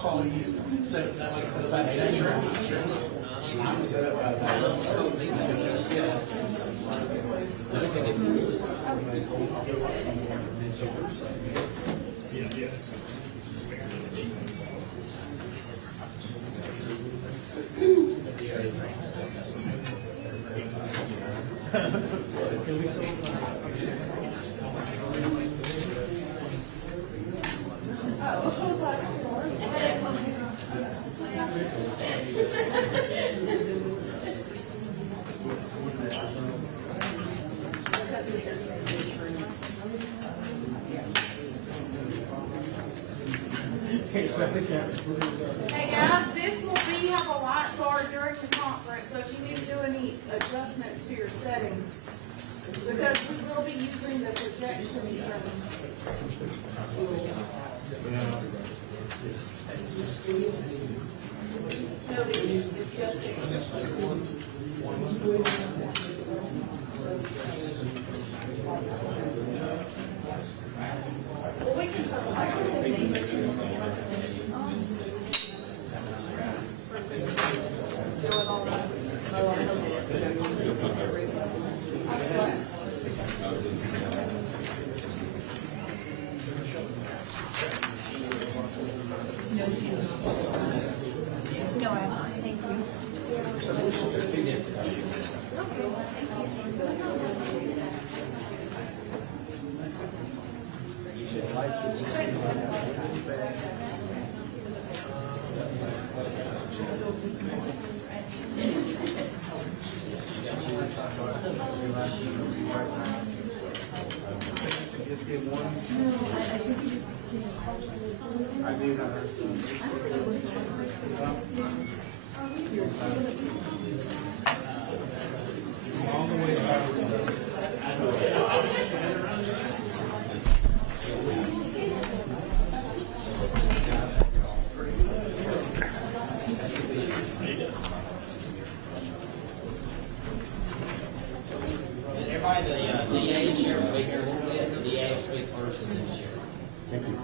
call you, set it, like I said, about 8 sure. I'm set up right now. Yeah. Hey guys, this will be how the lights are during the conference, so if you need to do any adjustments to your settings, because we will be using the projection settings. No big deal, it's just well, we can circle back. No, I'm not. Thank you. Just get one. I did. All the way Everybody, the DA and sheriff will be here a little bit. The DA will speak first and then the sheriff. Thank you.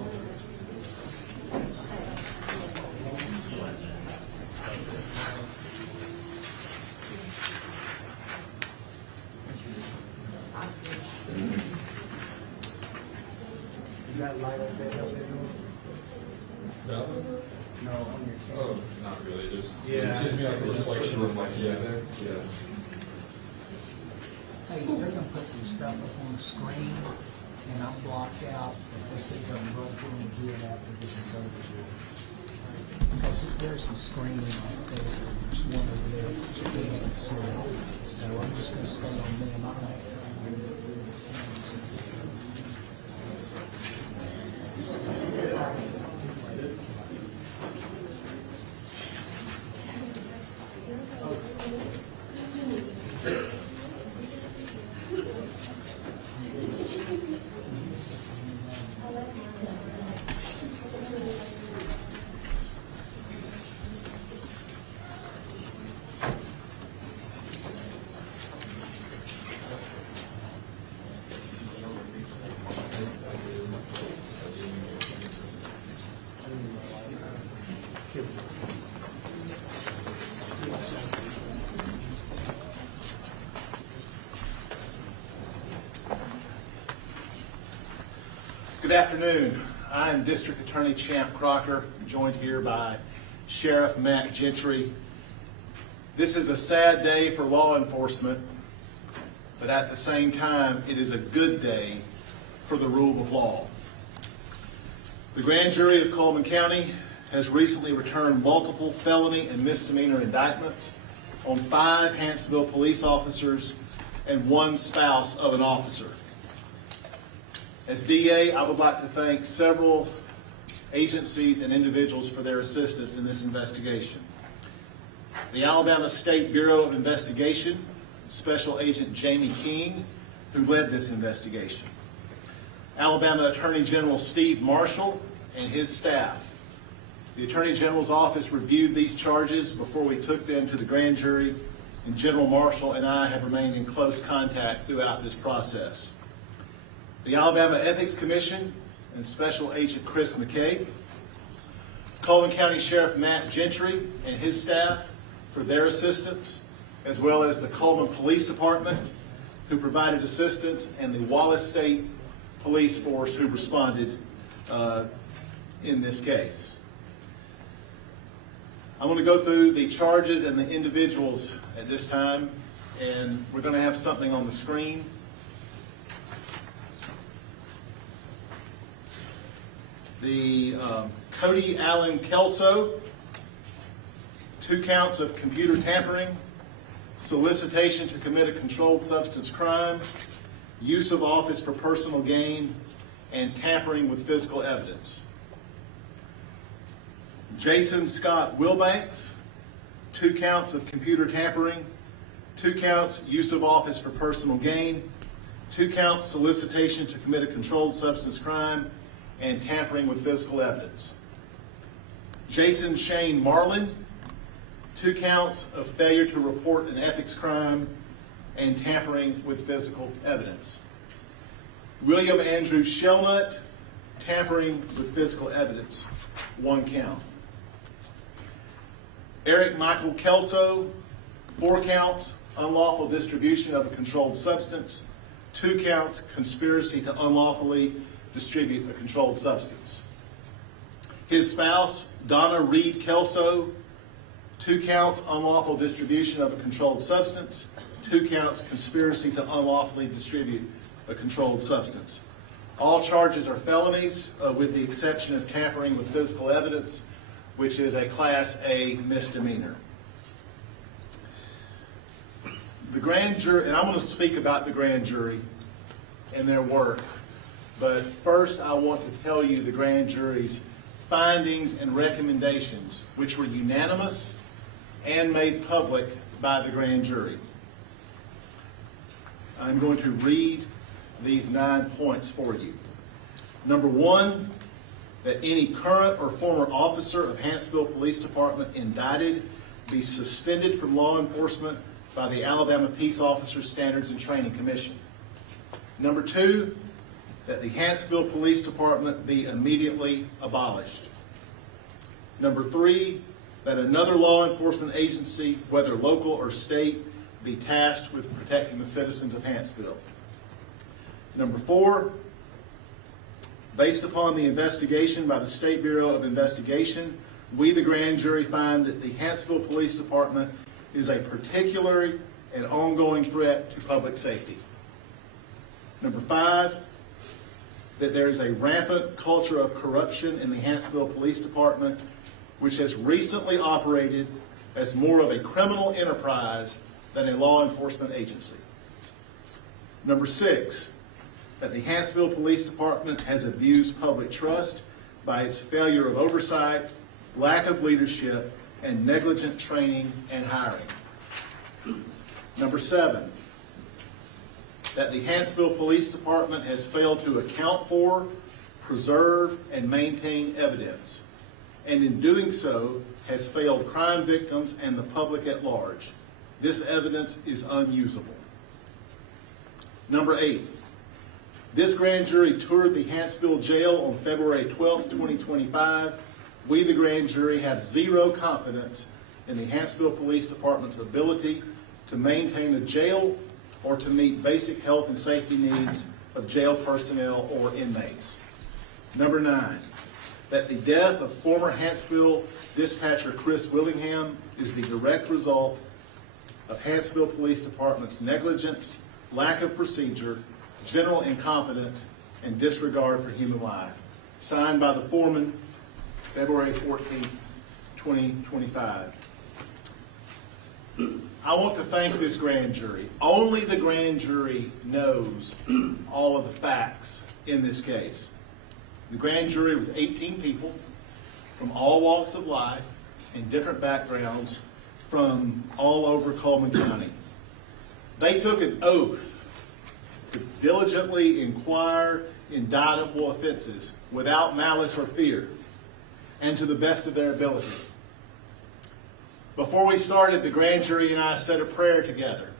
Is that light up there? No? No, on your Oh, not really, just, Yeah. it gives me like a reflection of my head there, yeah. Hey, they're gonna put some stuff up on the screen, and I'm blocked out, if they say don't go through and do it after this is over. Because there's the screen right there, there's one over there that you can't see. So I'm just gonna stay on them, I'm not. Good afternoon. I am District Attorney Champ Crocker, joined here by Sheriff Matt Gentry. This is a sad day for law enforcement, but at the same time, it is a good day for the rule of law. The grand jury of Coleman County has recently returned multiple felony and misdemeanor indictments on 5 Hansville police officers and 1 spouse of an officer. As DA, I would like to thank several agencies and individuals for their assistance in this investigation. The Alabama State Bureau of Investigation, Special Agent Jamie King, who led this investigation. Alabama Attorney General Steve Marshall and his staff. The Attorney General's office reviewed these charges before we took them to the grand jury, and General Marshall and I have remained in close contact throughout this process. The Alabama Ethics Commission and Special Agent Chris McKay, Coleman County Sheriff Matt Gentry and his staff for their assistance, as well as the Coleman Police Department, who provided assistance, and the Wallace State Police Force, who responded in this case. I'm going to go through the charges and the individuals at this time, and we're going to have something on the screen. The Cody Allen Kelso, 2 counts of computer tampering, solicitation to commit a controlled substance crime, use of office for personal gain, and tampering with physical evidence. Jason Scott Wilbanks, 2 counts of computer tampering, 2 counts use of office for personal gain, 2 counts solicitation to commit a controlled substance crime, and tampering with physical evidence. Jason Shane Marlin, 2 counts of failure to report an ethics crime and tampering with physical evidence. William Andrew Shelnut, tampering with physical evidence, 1 count. Eric Michael Kelso, 4 counts, unlawful distribution of a controlled substance, 2 counts, conspiracy to unlawfully distribute a controlled substance. His spouse, Donna Reed Kelso, 2 counts, unlawful distribution of a controlled substance, 2 counts, conspiracy to unlawfully distribute a controlled substance. All charges are felonies, with the exception of tampering with physical evidence, which is a Class A misdemeanor. The grand jury, and I'm going to speak about the grand jury and their work, but first I want to tell you the grand jury's findings and recommendations, which were unanimous and made public by the grand jury. I'm going to read these 9 points for you. Number 1, that any current or former officer of Hanceville Police Department indicted be suspended from law enforcement by the Alabama Peace Officers Standards and Training Commission. Number 2, that the Hanceville Police Department be immediately abolished. Number 3, that another law enforcement agency, whether local or state, be tasked with protecting the citizens of Hanceville. Number 4, based upon the investigation by the State Bureau of Investigation, we, the grand jury, find that the Hanceville Police Department is a particular and ongoing threat to public safety. Number 5, that there is a rampant culture of corruption in the Hanceville Police Department, which has recently operated as more of a criminal enterprise than a law enforcement agency. Number 6, that the Hanceville Police Department has abused public trust by its failure of oversight, lack of leadership, and negligent training and hiring. Number 7, that the Hanceville Police Department has failed to account for, preserve, and maintain evidence, and in doing so has failed crime victims and the public at large. This evidence is unusable. Number 8, this grand jury toured the Hanceville Jail on February 12, 2025. We, the grand jury, have zero confidence in the Hanceville Police Department's ability to maintain a jail or to meet basic health and safety needs of jail personnel or inmates. Number 9, that the death of former Hanceville dispatcher Chris Willingham is the direct result of Hanceville Police Department's negligence, lack of procedure, general incompetence, and disregard for human life. Signed by the foreman, February 14, 2025. I want to thank this grand jury. Only the grand jury knows all of the facts in this case. The grand jury was 18 people from all walks of life and different backgrounds from all over Coleman County. They took an oath to diligently inquire indictable offenses without malice or fear and to the best of their ability. Before we started, the grand jury and I said a prayer together,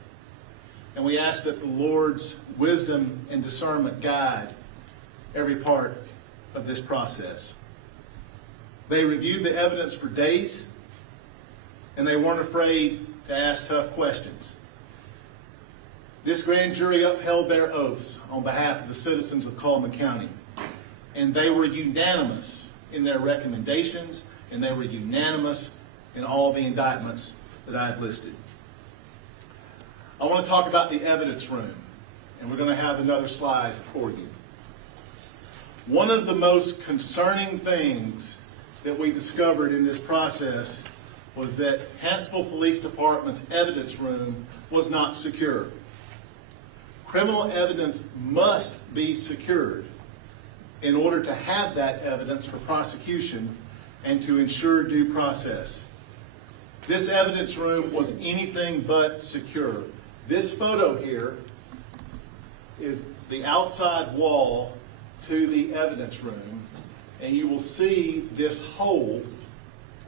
and we asked that the Lord's wisdom and discernment guide every part of this process. They reviewed the evidence for days, and they weren't afraid to ask tough questions. This grand jury upheld their oaths on behalf of the citizens of Coleman County, and they were unanimous in their recommendations, and they were unanimous in all the indictments that I've listed. I want to talk about the evidence room, and we're going to have another slide for you. One of the most concerning things that we discovered in this process was that Huntsville Police Department's evidence room was not secure. Criminal evidence must be secured in order to have that evidence for prosecution and to ensure due process. This evidence room was anything but secure. This photo here is the outside wall to the evidence room, and you will see this hole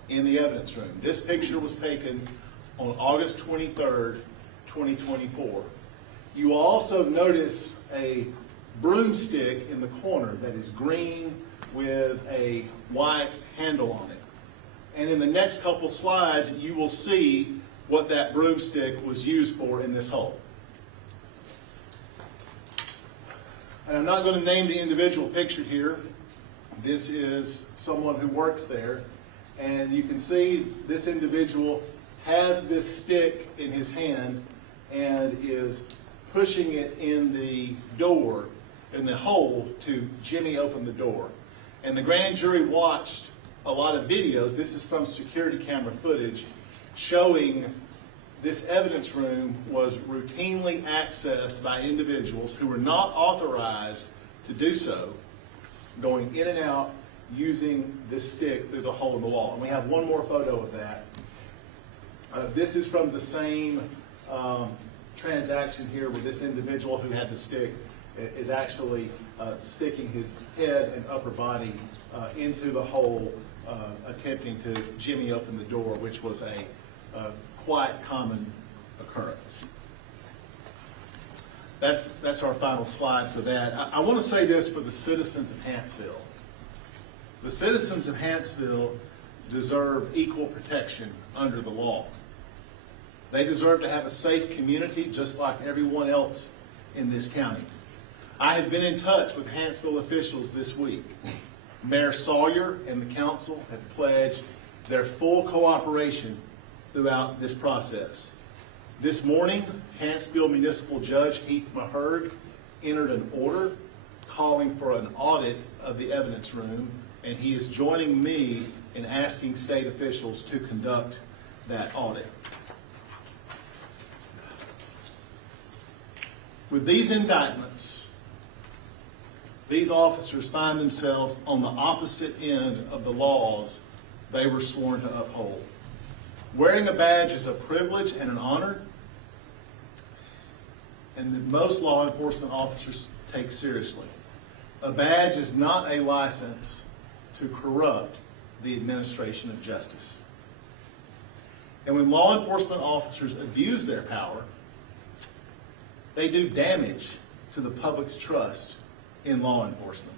in the evidence room. This picture was taken on August 23rd, 2024. You will also notice a broomstick in the corner that is green with a white handle on it. And in the next couple slides, you will see what that broomstick was used for in this hole. And I'm not going to name the individual pictured here. This is someone who works there. And you can see this individual has this stick in his hand and is pushing it in the door, in the hole, to jimmy open the door. And the grand jury watched a lot of videos. This is from security camera footage showing this evidence room was routinely accessed by individuals who were not authorized to do so, going in and out using this stick through the hole in the wall. And we have one more photo of that. This is from the same transaction here where this individual who had the stick is actually sticking his head and upper body into the hole, attempting to jimmy open the door, which was a quite common occurrence. That's our final slide for that. I want to say this for the citizens of Huntsville. The citizens of Huntsville deserve equal protection under the law. They deserve to have a safe community just like everyone else in this county. I have been in touch with Huntsville officials this week. Mayor Sawyer and the council have pledged their full cooperation throughout this process. This morning, Huntsville Municipal Judge Heath Maherg entered an order calling for an audit of the evidence room, and he is joining me in asking state officials to conduct that audit. With these indictments, these officers find themselves on the opposite end of the laws they were sworn to uphold. Wearing a badge is a privilege and an honor, and that most law enforcement officers take seriously. A badge is not a license to corrupt the administration of justice. And when law enforcement officers abuse their power, they do damage to the public's trust in law enforcement.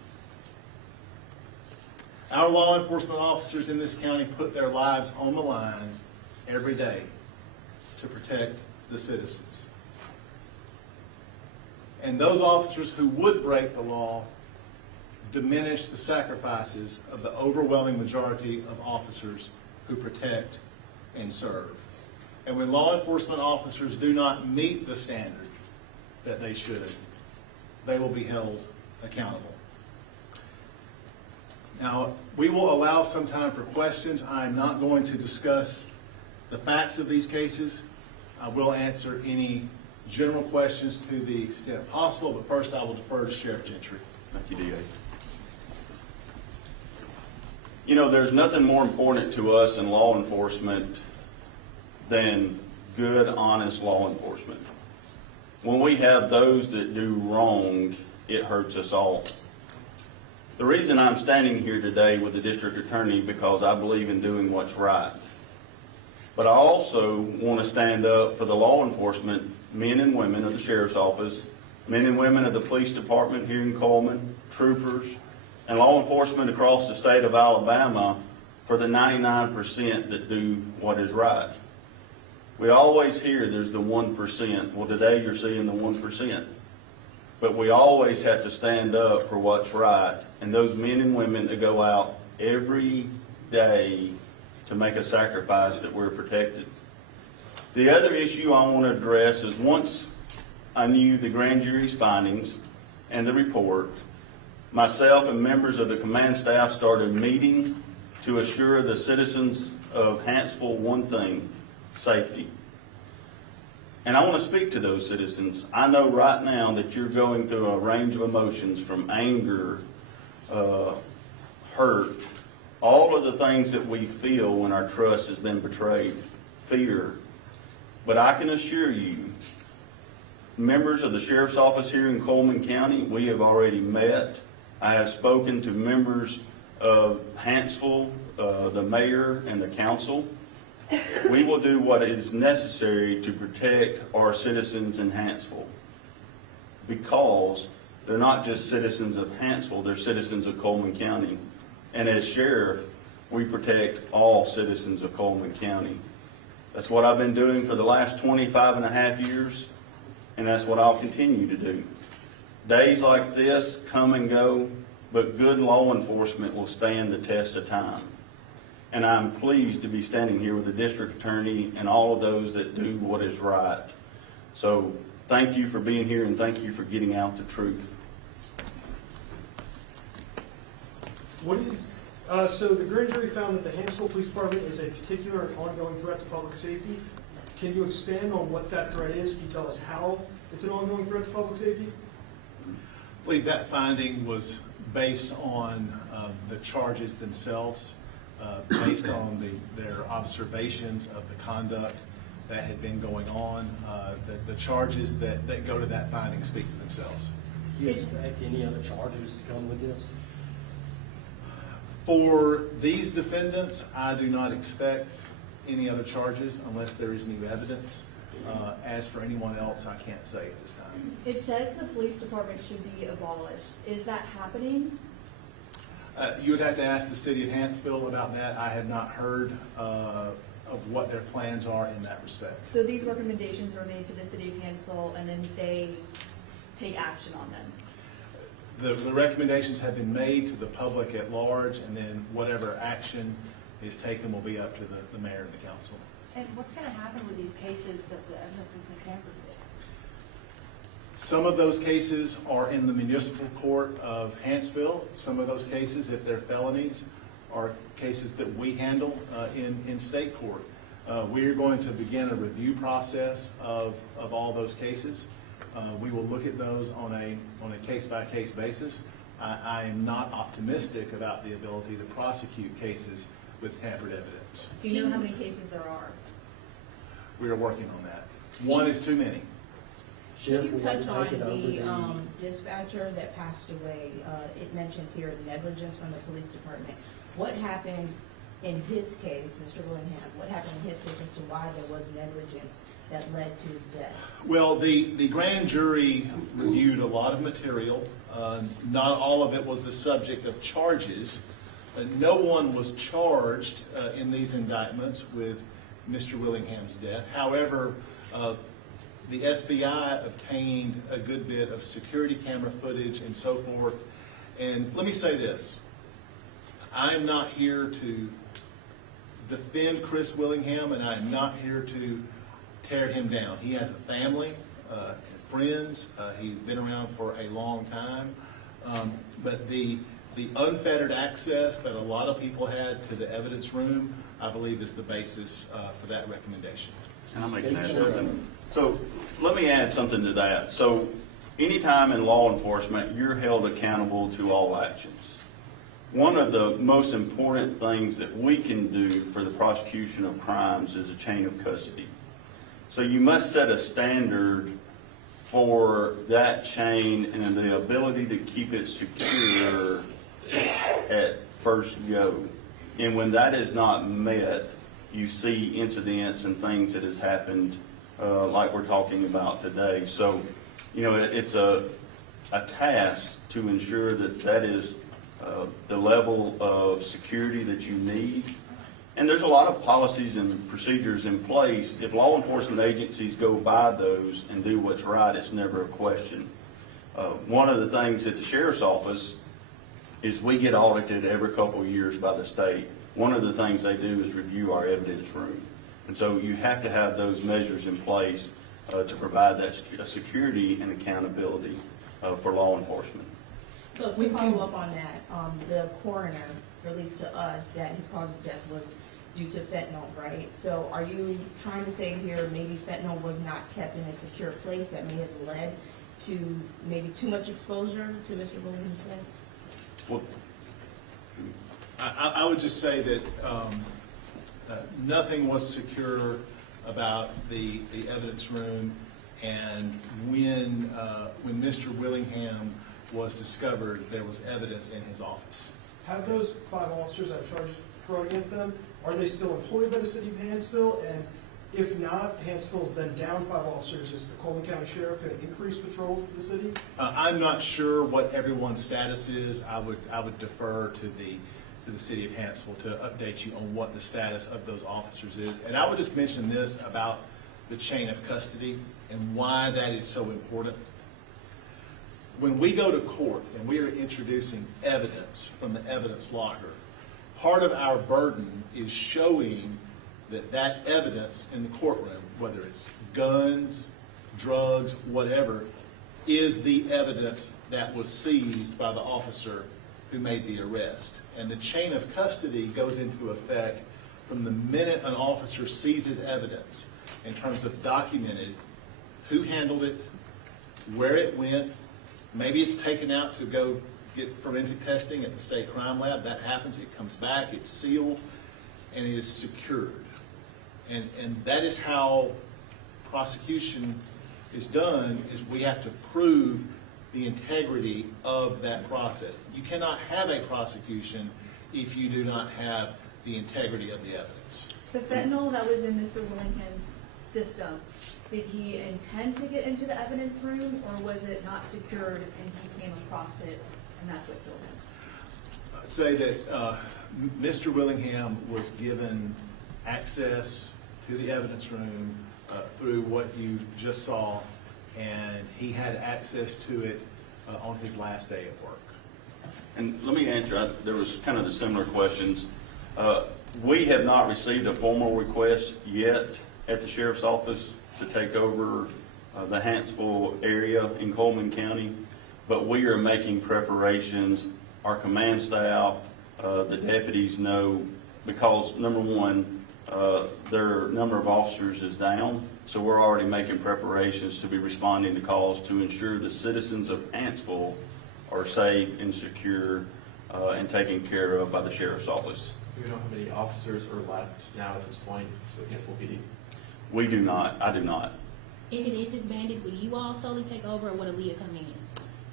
Our law enforcement officers in this county put their lives on the line every day to protect the citizens. And those officers who would break the law diminish the sacrifices of the overwhelming majority of officers who protect and serve. And when law enforcement officers do not meet the standard that they should, they will be held accountable. Now, we will allow some time for questions. I am not going to discuss the facts of these cases. I will answer any general questions to the extent possible, but first I will defer to Sheriff Gentry. Thank you, DA. You know, there's nothing more important to us in law enforcement than good, honest law enforcement. When we have those that do wrong, it hurts us all. The reason I'm standing here today with the district attorney because I believe in doing what's right. But I also want to stand up for the law enforcement men and women of the sheriff's office, men and women of the police department here in Coleman, troopers, and law enforcement across the state of Alabama for the 99% that do what is right. We always hear there's the 1%. Well, today you're seeing the 1%. But we always have to stand up for what's right, and those men and women that go out every day to make a sacrifice that we're protected. The other issue I want to address is once I knew the grand jury's findings and the report, myself and members of the command staff started meeting to assure the citizens of Hanceville one thing: safety. And I want to speak to those citizens. I know right now that you're going through a range of emotions, from anger, hurt, all of the things that we feel when our trust has been betrayed, fear. But I can assure you, members of the Sheriff's Office here in Coleman County, we have already met. I have spoken to members of Hanceville, the mayor and the council. We will do what is necessary to protect our citizens in Hanceville, because they're not just citizens of Hanceville, they're citizens of Coleman County. And as sheriff, we protect all citizens of Coleman County. That's what I've been doing for the last 25 and a half years, and that's what I'll continue to do. Days like this come and go, but good law enforcement will stand the test of time. And I'm pleased to be standing here with the district attorney and all of those that do what is right. So thank you for being here, and thank you for getting out the truth. So the grand jury found that the Hanceville Police Department is a particular and ongoing threat to public safety. Can you expand on what that threat is? Can you tell us how it's an ongoing threat to public safety? I believe that finding was based on the charges themselves, based on their observations of the conduct that had been going on. The charges that go to that finding speak for themselves. Do you expect any other charges to come with this? For these defendants, I do not expect any other charges unless there is new evidence. As for anyone else, I can't say at this time. It says the police department should be abolished. Is that happening? You would have to ask the city of Hanceville about that. I have not heard of what their plans are in that respect. So these recommendations are made to the city of Hanceville, and then they take action on them? The recommendations have been made to the public at large, and then whatever action is taken will be up to the mayor and the council. And what's gonna happen with these cases that the evidence has been tampered with? Some of those cases are in the municipal court of Hanceville. Some of those cases, if they're felonies, are cases that we handle in state court. We are going to begin a review process of all those cases. We will look at those on a case-by-case basis. I am not optimistic about the ability to prosecute cases with tampered evidence. Do you know how many cases there are? We are working on that. One is too many. Can you touch on the dispatcher that passed away? It mentions here negligence from the police department. What happened in his case, Mr. Willingham, what happened in his case as to why there was negligence that led to his death? Well, the grand jury reviewed a lot of material. Not all of it was the subject of charges. No one was charged in these indictments with Mr. Willingham's death. However, the SBI obtained a good bit of security camera footage and so forth. And let me say this. I'm not here to defend Chris Willingham, and I'm not here to tear him down. He has a family, friends. He's been around for a long time. But the unfettered access that a lot of people had to the evidence room, I believe, is the basis for that recommendation. Can I make an add something? So let me add something to that. So anytime in law enforcement, you're held accountable to all actions. One of the most important things that we can do for the prosecution of crimes is a chain of custody. So you must set a standard for that chain and the ability to keep it secure at first go. And when that is not met, you see incidents and things that has happened like we're talking about today. So, you know, it's a task to ensure that that is the level of security that you need And there's a lot of policies and procedures in place. If law enforcement agencies go by those and do what's right, it's never a question. One of the things at the sheriff's office is we get audited every couple of years by the state. One of the things they do is review our evidence room. And so you have to have those measures in place to provide that security and accountability for law enforcement. So to follow up on that, the coroner released to us that his cause of death was due to fentanyl, right? So are you trying to say here maybe fentanyl was not kept in a secure place that may have led to maybe too much exposure to Mr. Willingham's death? Well, I would just say that nothing was secure about the evidence room, and when Mr. Willingham was discovered, there was evidence in his office. Have those 5 officers that charged brought against them, are they still employed by the city of Hanceville? And if not, Hanceville's then down 5 officers, is the Coleman County Sheriff going to increase patrols to the city? I'm not sure what everyone's status is. I would defer to the city of Hanceville to update you on what the status of those officers is. And I would just mention this about the chain of custody and why that is so important. When we go to court and we are introducing evidence from the evidence locker, part of our burden is showing that evidence in the courtroom, whether it's guns, drugs, whatever, is the evidence that was seized by the officer who made the arrest. And the chain of custody goes into effect from the minute an officer seizes evidence in terms of documented who handled it, where it went. Maybe it's taken out to go get forensic testing at the state crime lab. That happens. It comes back. It's sealed, and it is secured. And that is how prosecution is done, is we have to prove the integrity of that process. You cannot have a prosecution if you do not have the integrity of the evidence. The fentanyl that was in Mr. Willingham's system, did he intend to get into the evidence room, or was it not secured and he came across it and that's what killed him? I'd say that Mr. Willingham was given access to the evidence room through what you just saw, and he had access to it on his last day at work. and let me answer, there was kind of the similar questions. We have not received a formal request yet at the sheriff's office to take over the Hanceville area in Coleman County, but we are making preparations. Our command staff, the deputies know, because number one, their number of officers is down, so we're already making preparations to be responding to calls to ensure the citizens of Hanceville are safe and secure and taken care of by the sheriff's office. Do you know how many officers are left now at this point with Hanceville PD? We do not. I do not. If it is disbanded, will you all solely take over, or will Aaliyah come in?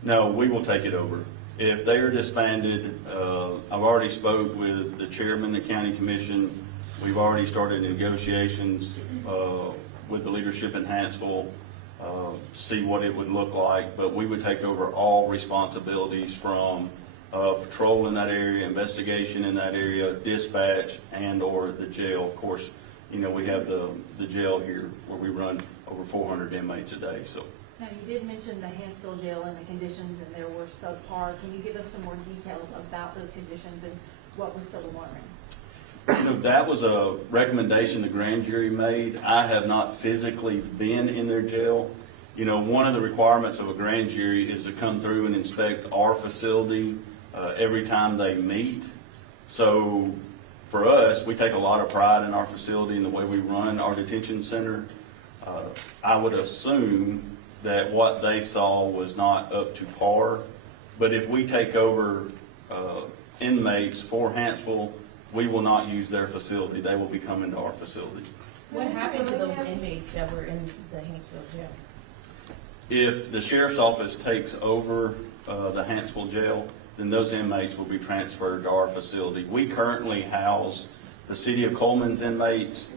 No, we will take it over. If they are disbanded, I've already spoke with the chairman of the county commission. We've already started negotiations with the leadership in Hanceville to see what it would look like. But we would take over all responsibilities from patrol in that area, investigation in that area, dispatch, and or the jail. Of course, you know, we have the jail here where we run over 400 inmates a day. So. Now, you did mention the Hanceville jail and the conditions, and there were subpar. Can you give us some more details about those conditions and what was so alarming? You know, that was a recommendation the grand jury made. I have not physically been in their jail. You know, one of the requirements of a grand jury is to come through and inspect our facility every time they meet. So for us, we take a lot of pride in our facility and the way we run our detention center. I would assume that what they saw was not up to par. But if we take over inmates for Hanceville, we will not use their facility. They will be coming to our facility. What happened to those inmates that were in the Hanceville jail? If the sheriff's office takes over the Hanceville jail, then those inmates will be transferred to our facility. We currently house the city of Coleman's inmates,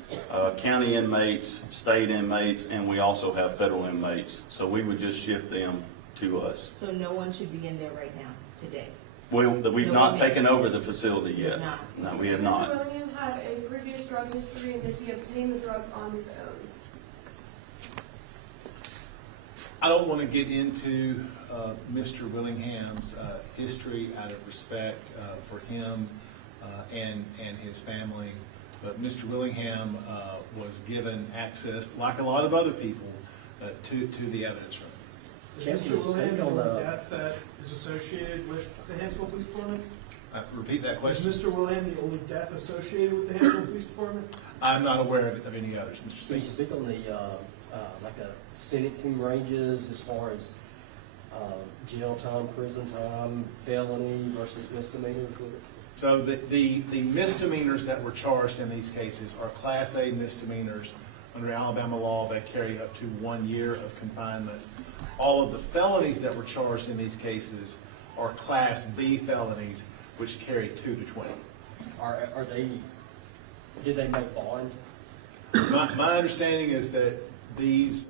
county inmates, state inmates, and we also have federal inmates. So we would just shift them to us. So no one should be in there right now, today? We've No, not we taken haven't. over the facility You yet. have not. No, we have Did not. Mr. Willingham have a previous drug history, and did he obtain the drugs on his own? I don't want to get into Mr. Willingham's history out of respect for him and his family, but Mr. Willingham was given access, like a lot of other people, to the evidence room. Is Can't Mr. you speak Willingham the on only the- death that is associated with the Hansville Police Department? Repeat that Is question. Mr. Willingham the only death associated with the Hansville Police Department? I'm not aware of any others, Mr. Can you Speaker. speak on the, like sentencing ranges as far as jail time, prison time, felony versus misdemeanors? So the misdemeanors that were charged in these cases are Class A misdemeanors under Alabama law that carry up to 1 year of confinement. All of the felonies that were charged in these cases are Class B felonies, which carry 2 to 20. Are they, did they make bond? My understanding is that these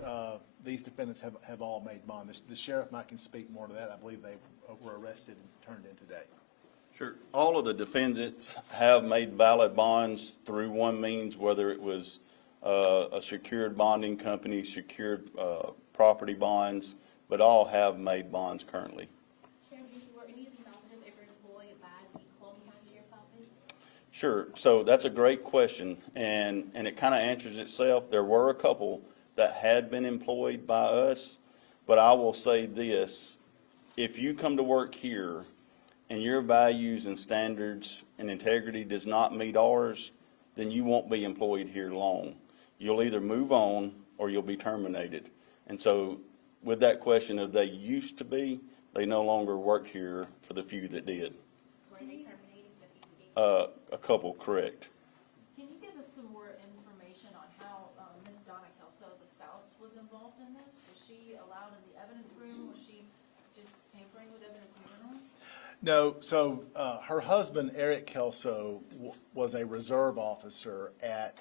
defendants have all made bond. The sheriff might can speak more to that. I believe they were arrested and turned in today. Sure. All of the defendants have made valid bonds through one means, whether it was a secured bonding company, secured property bonds, but all have made bonds currently. Sheriff, were any of these officers ever employed by the Columbia County Sheriff's Office? Sure. So that's a great question, and it kind of answers itself. There were a couple that had been employed by us, but I will say this: if you come to work here and your values and standards and integrity does not meet ours, then you won't be employed here long. You'll either move on or you'll be terminated. And so with that question of they used to be, they no longer work here for the few that did. Were they terminated the people did? A couple, correct. Can you give us some more information on how Ms. Donna Kelso, the spouse, was involved in this? Was she allowed in the evidence room? Was she just tampering with evidence in general? No, so her husband, Eric Kelso, was a reserve officer at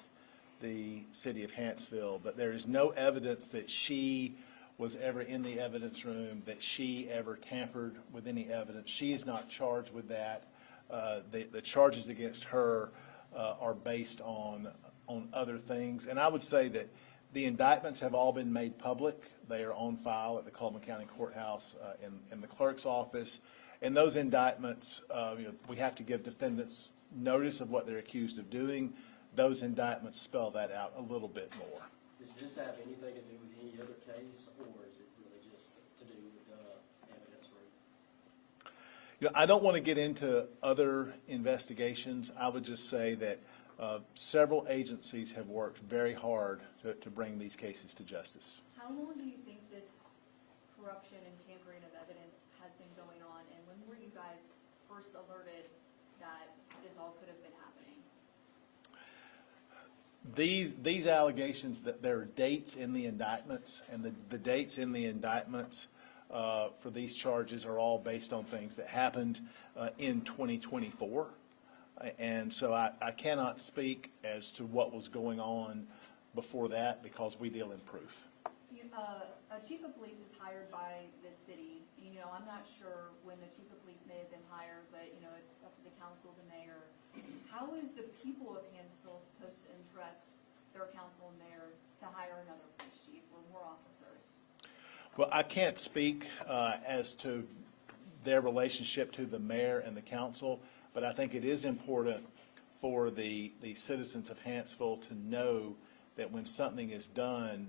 the city of Hanceville, but there is no evidence that she was ever in the evidence room, that she ever tampered with any evidence. She is not charged with that. The charges against her are based on other things. And I would say that the indictments have all been made public. They are on file at the Coleman County Courthouse in the clerk's office. And those indictments, we have to give defendants notice of what they're accused of doing. Those indictments spell that out a little bit more. Does this have anything to do with any other case, or is it really just to do with the evidence room? I don't want to get into other investigations. I would just say that several agencies have worked very hard to bring these cases to justice. How long do you think this corruption and tampering of evidence has been going on, and when were you guys first alerted that this all could have been happening? These allegations, that there are dates in the indictments, and the dates in the indictments for these charges are all based on things that happened in 2024. And so I cannot speak as to what was going on before that, because we deal in proof. A chief of police is hired by the city. I'm not sure when the chief of police may have been hired, but, it's up to the council, the mayor. How is the people of Hansville supposed to entrust their council and mayor to hire another police chief or more officers? Well, I can't speak as to their relationship to the mayor and the council, but I think it is important for the citizens of Hanceville to know that when something is done,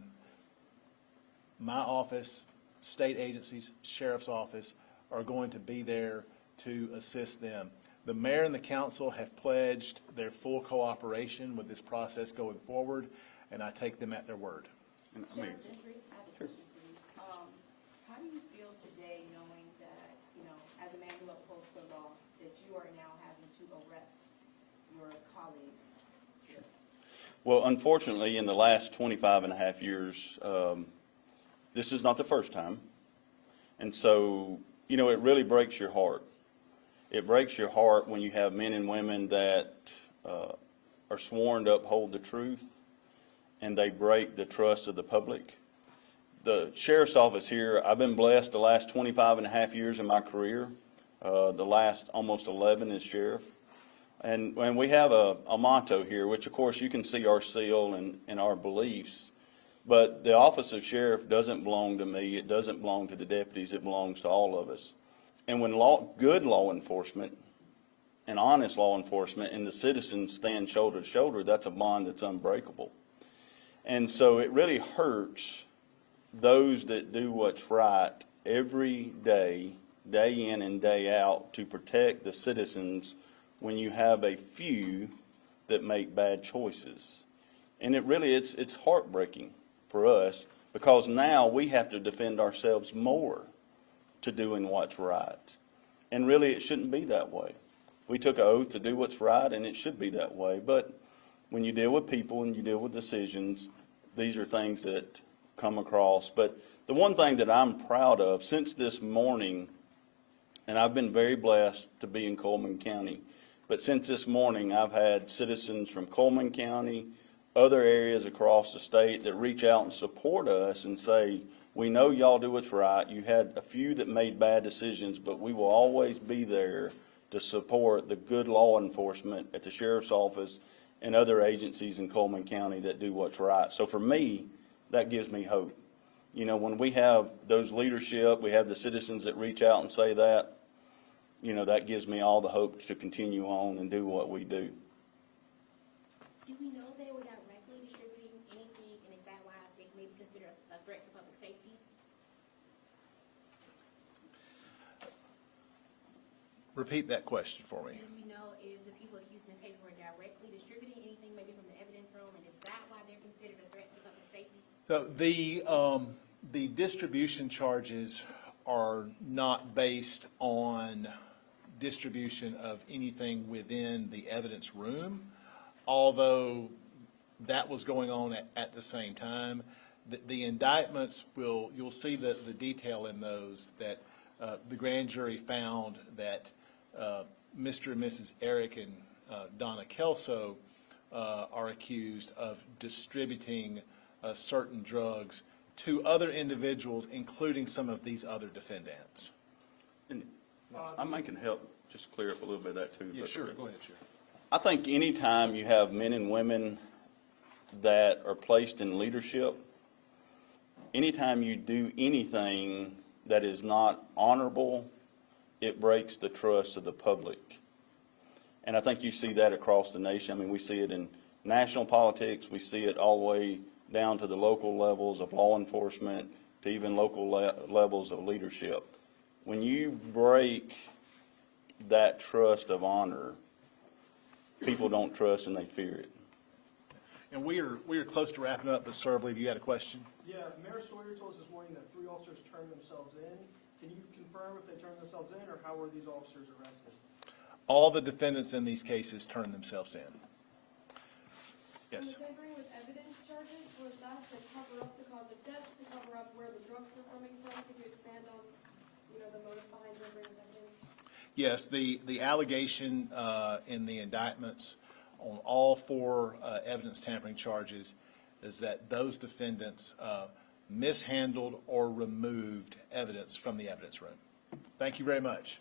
my office, state agencies, sheriff's office are going to be there to assist them. The mayor and the council have pledged their full cooperation with this process going forward, and I take them at their word. Sheriff Gentry, I have a question for you. How do you feel today knowing that, as a man who upholds the law, that you are now having to arrest your colleagues? Well, unfortunately, in the last 25 and a half years, this is not the first time. And so, it really breaks your heart. It breaks your heart when you have men and women that are sworn to uphold the truth, and they break the trust of the public. The sheriff's office here, I've been blessed the last 25 and a half years in my career. The last almost 11 as sheriff. And we have a motto here, which of course you can see our seal and our beliefs. But the office of sheriff doesn't belong to me. It doesn't belong to the deputies. It belongs to all of us. And when good law enforcement and honest law enforcement and the citizens stand shoulder to shoulder, that's a bond that's unbreakable. And so it really hurts those that do what's right every day, day in and day out, to protect the citizens when you have a few that make bad choices. And it really, it's heartbreaking for us, because now we have to defend ourselves more to doing what's right. And really, it shouldn't be that way. We took an oath to do what's right, and it should be that way. But when you deal with people and you deal with decisions, these are things that come across. But the one thing that I'm proud of since this morning, and I've been very blessed to be in Coleman County, but since this morning, I've had citizens from Coleman County, other areas across the state, that reach out and support us and say, we know y'all do what's right. You had a few that made bad decisions, but we will always be there to support the good law enforcement at the sheriff's office and other agencies in Coleman County that do what's right. So for me, that gives me hope. You know, when we have those leadership, we have the citizens that reach out and say that, you know, that gives me all the hope to continue on and do what we do. Do we know they were directly distributing anything, and is that why they may be considered a threat to public safety? Repeat that question for me. Do we know if the people accused in this case were directly distributing anything, maybe from the evidence room, and is that why they're considered a threat to public safety? So the distribution charges are not based on distribution of anything within the evidence room, although that was going on at the same time. The indictments you'll see the detail in those, that the grand jury found that Mr. and Mrs. Eric and Donna Kelso are accused of distributing certain drugs to other individuals, including some of these other defendants. And I can help just clear up a little bit of that too. Yeah, sure. Go ahead, sure. I think anytime you have men and women that are placed in leadership, anytime you do anything that is not honorable, it breaks the trust of the public. And I think you see that across the nation. I mean, we see it in national politics. We see it all the way down to the local levels of law enforcement, to even local levels of leadership. When you break that trust of honor, people don't trust and they fear it. And we are close to wrapping up, but sir, I believe you had a question. Yeah, Mayor Sawyer told us this morning that 3 officers turned themselves in. Can you confirm if they turned themselves in, or how were these officers arrested? All the defendants in these cases turned themselves in. Yes. The tampering with evidence charges, was that to cover up the cause of death, to cover up where the drugs were coming from? Could you expand on, the motive behind tampering with evidence? Yes, the allegation in the indictments on all 4 evidence tampering charges is that those defendants mishandled or removed evidence from the evidence room. Thank you very much.